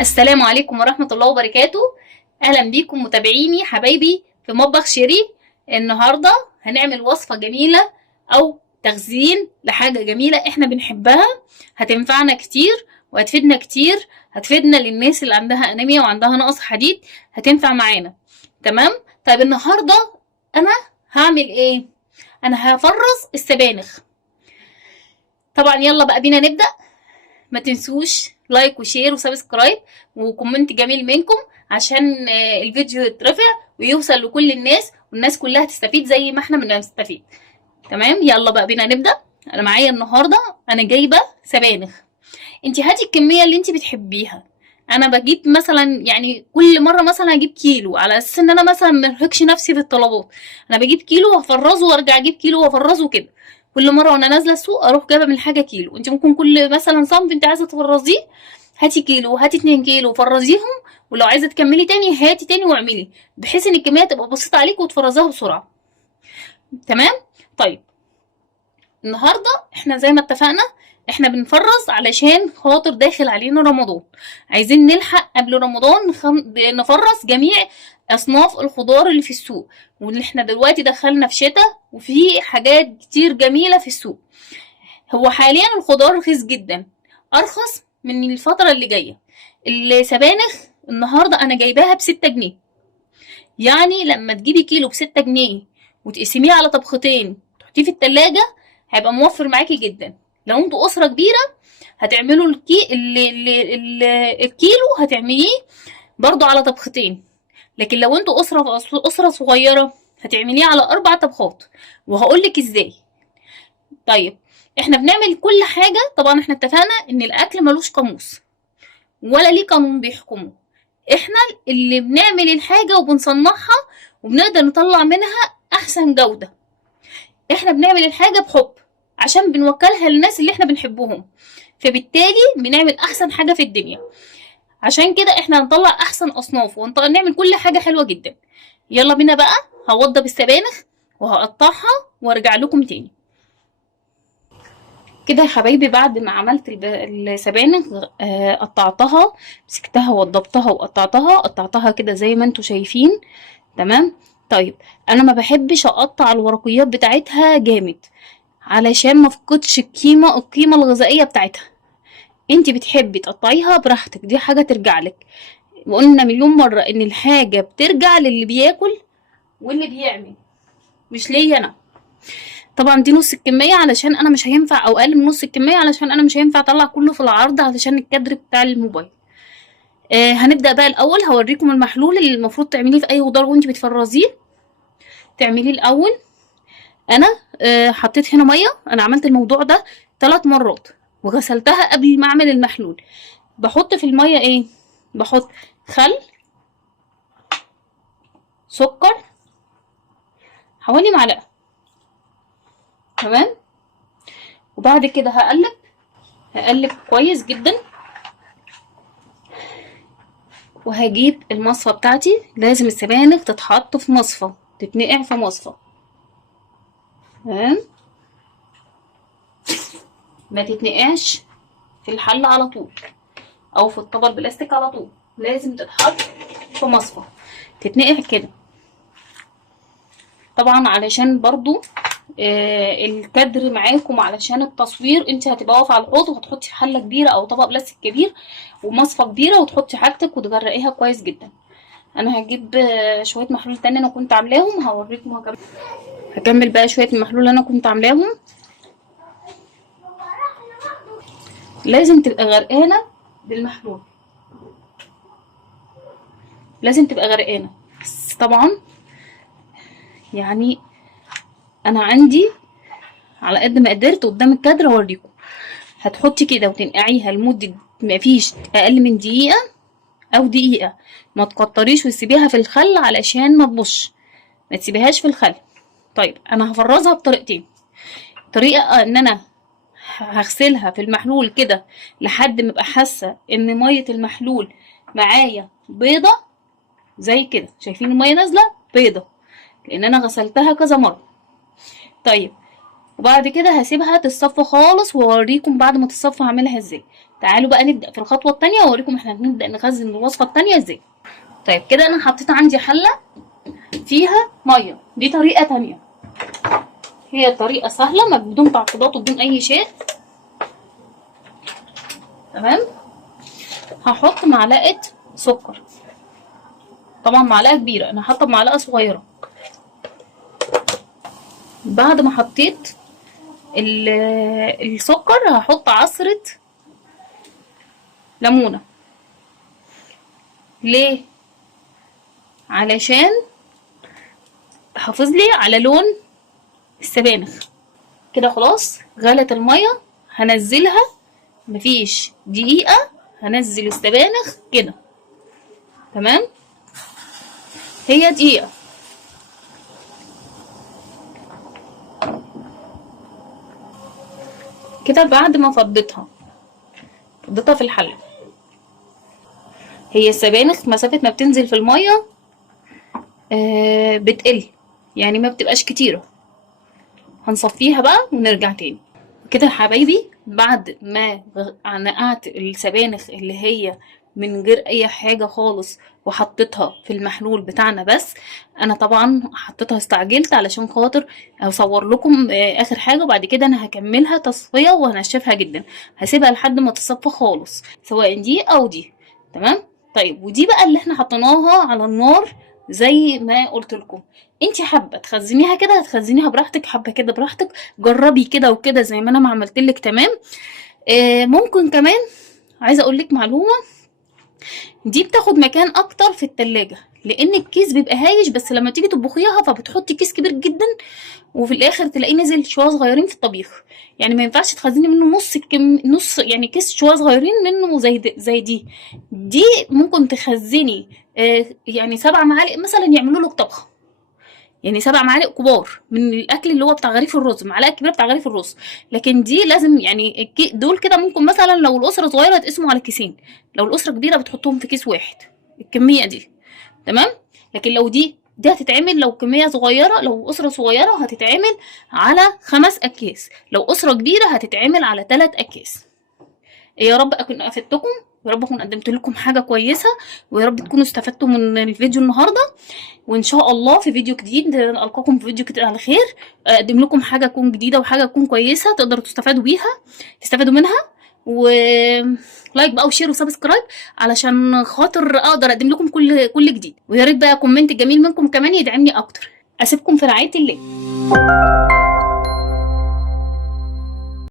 السلام عليكم ورحمة الله وبركاته. أهلا بيكم متابعيني حبايبي في مطبخ شيري. النهاردة هنعمل وصفة جميلة أو تخزين لحاجة جميلة احنا بنحبها، هتنفعنا كتير وهتفيدنا كتير، هتفيدنا للناس اللي عندها أنيميا وعندها نقص حديد، هتنفع معانا. تمام؟ طيب النهاردة أنا هعمل ايه؟ أنا هفرز السبانخ. طبعا يلا بقى بينا نبدأ. ما تنسوش لايك وشير وسبسكرايب وكومنت جميل منكم عشان الفيديو يترفع ويوصل لكل الناس والناس كلها تستفيد زي ما احنا بنستفيد. تمام، يلا بقى بينا نبدأ. انا معايا النهارده انا جايبه سبانخ. انتي هاتي الكميه اللي انتي بتحبيها. انا بجيب مثلا يعني كل مره مثلا اجيب كيلو على اساس ان انا مثلا مرهقش نفسي في الطلبات. انا بجيب كيلو وافرزه وارجع اجيب كيلو وافرزه كده. كل مره وانا نازله السوق اروح جايبه من الحاجه كيلو. انت ممكن كل مثلا صنف انت عايزه تفرزيه هاتي كيلو، هاتي 2 كيلو وفرزيهم، ولو عايزه تكملي تاني هاتي تاني واعملي، بحيث ان الكميه تبقى بسيطه عليك وتفرزيها بسرعه. تمام. طيب النهارده احنا زي ما اتفقنا احنا بنفرز علشان خاطر داخل علينا رمضان، عايزين نلحق قبل رمضان نفرز جميع اصناف الخضار اللي في السوق، واللي احنا دلوقتي دخلنا في شتاء وفي حاجات كتير جميله في السوق. هو حاليا الخضار رخيص جدا، ارخص من الفتره اللي جايه. السبانخ النهارده انا جايباها ب6 جنيه، يعني لما تجيبي كيلو ب6 جنيه وتقسميه على طبختين تحطيه في التلاجة هيبقى موفر معاكي جدا. لو انتوا اسره كبيره هتعملوا الكيلو هتعمليه برضو على طبختين، لكن لو انتوا اسره صغيره هتعمليه على 4 طبخات، وهقولك ازاي. طيب احنا بنعمل كل حاجه. طبعا احنا اتفقنا ان الاكل ملوش قاموس ولا ليه قانون بيحكمه، احنا اللي بنعمل الحاجه وبنصنعها وبنقدر نطلع منها احسن جوده. احنا بنعمل الحاجه بحب عشان بنوكلها للناس اللي احنا بنحبهم، فبالتالي بنعمل احسن حاجه في الدنيا. عشان كده احنا هنطلع احسن اصناف ونعمل كل حاجه حلوه جدا. يلا بينا بقى. هوضب السبانخ وهقطعها وارجع لكم تاني. كده يا حبايبي بعد ما عملت السبانخ قطعتها، مسكتها ووضبتها وقطعتها كده زي ما انتوا شايفين. تمام. طيب انا ما بحبش اقطع الورقيات بتاعتها جامد علشان ما افقدش القيمه الغذائيه بتاعتها. انتي بتحبي تقطعيها براحتك، دي حاجه ترجع لك. وقلنا مليون مره ان الحاجه بترجع للي بياكل واللي بيعمل، مش ليا انا. طبعا دي نص الكميه علشان انا مش هينفع، او اقل من نص الكميه علشان انا مش هينفع اطلع كله في العرض علشان الكادر بتاع الموبايل. هنبدا بقى. الاول هوريكم المحلول اللي المفروض تعمليه في اي خضار وانت بتفرزيه. تعمليه الاول. انا حطيت هنا ميه. انا عملت الموضوع ده 3 مرات وغسلتها قبل ما اعمل المحلول. بحط في الميه ايه؟ بحط خل، سكر، حوالي معلقه. تمام. وبعد كده هقلب كويس جدا، وهجيب المصفى بتاعتي. لازم السبانخ تتحط في مصفى، تتنقع في مصفى. تمام. ما تتنقعش في الحله على طول او في الطبق البلاستيك على طول، لازم تتحط في مصفى تتنقع كده. طبعا علشان برضو الكادر معاكم علشان التصوير، انت هتبقى واقفه على الحوض وهتحطي حله كبيره او طبق بلاستيك كبير ومصفى كبيره وتحطي حاجتك وتغرقيها كويس جدا. انا هجيب شويه محلول تاني انا كنت عاملاهم هوريكم. هكمل بقى شويه المحلول اللي انا كنت عاملاهم. لازم تبقى غرقانه بالمحلول، لازم تبقى غرقانه. بس طبعا يعني انا عندي على قد ما قدرت قدام الكادر اوريكم. هتحطي كده وتنقعيها لمده مفيش اقل من دقيقه او دقيقه. ما تكتريش وتسيبيها في الخل علشان ما تبصش، ما تسيبيهاش في الخل. طيب انا هفرزها بطريقتين. طريقه ان انا هغسلها في المحلول كده لحد ما ابقى حاسه ان ميه المحلول معايا بيضه زي كده. شايفين الميه نازله بيضه لان انا غسلتها كذا مره. طيب وبعد كده هسيبها تتصفى خالص واوريكم بعد ما تتصفى هعملها ازاي. تعالوا بقى نبدا في الخطوه التانية واوريكم احنا هنبدا نخزن الوصفه التانية ازاي. طيب كده انا حطيت عندي حله فيها ميه، دي طريقه تانية، هي طريقه سهله ما بدون تعقيدات وبدون اي شيء. تمام. هحط معلقه سكر، طبعا معلقه كبيره، انا حاطه بمعلقه صغيره. بعد ما حطيت السكر هحط عصره ليمونه. ليه؟ علشان تحافظ لي على لون السبانخ. كده خلاص غلت الميه، هنزلها مفيش دقيقه، هنزل السبانخ كده. تمام، هي دقيقه. كده بعد ما فضيتها في الحله، هي السبانخ مسافه ما بتنزل في الميه بتقل، يعني ما بتبقاش كتيره. هنصفيها بقى ونرجع تاني. كده يا حبايبي بعد ما نقعت السبانخ اللي هي من غير اي حاجه خالص وحطيتها في المحلول بتاعنا، بس انا طبعا حطيتها استعجلت علشان خاطر اصور لكم اخر حاجه، وبعد كده انا هكملها تصفيه وهنشفها جدا. هسيبها لحد ما تصفى خالص، سواء دي او دي. تمام. طيب ودي بقى اللي احنا حطيناها على النار زي ما قلت لكم. انت حابه تخزنيها كده هتخزنيها براحتك، حابه كده براحتك، جربي كده وكده زي ما انا ما عملت لك. تمام. ممكن كمان عايزه اقول لك معلومه، دي بتاخد مكان اكتر في التلاجة لان الكيس بيبقى هايش، بس لما تيجي تطبخيها فبتحطي كيس كبير جدا وفي الاخر تلاقيه نزل شويه صغيرين في الطبيخ. يعني ما ينفعش تخزني منه نص يعني كيس شويه صغيرين منه زي دي ممكن تخزني يعني 7 معالق مثلا يعملوا لك طبخه، يعني 7 معالق كبار من الاكل اللي هو بتاع غريف الرز، معلقه كبيره بتاع غريف الرز. لكن دي لازم يعني دول كده ممكن مثلا لو الاسره صغيره تقسموا على كيسين، لو الاسره كبيره بتحطهم في كيس واحد الكميه دي. تمام. لكن لو دي هتتعمل لو كميه صغيره، لو اسره صغيره هتتعمل على 5 اكياس، لو اسره كبيره هتتعمل على 3 اكياس. يا رب اكون افدتكم، يا رب اكون قدمت لكم حاجه كويسه، ويا رب تكونوا استفدتوا من الفيديو النهارده. وان شاء الله في فيديو جديد القاكم في فيديو جديد على خير، اقدم لكم حاجه تكون جديده وحاجه تكون كويسه تقدروا تستفادوا منها. و لايك بقى وشير وسبسكرايب علشان خاطر اقدر اقدم لكم كل جديد. ويا ريت بقى كومنت جميل منكم كمان يدعمني اكتر. اسيبكم في رعايه الله.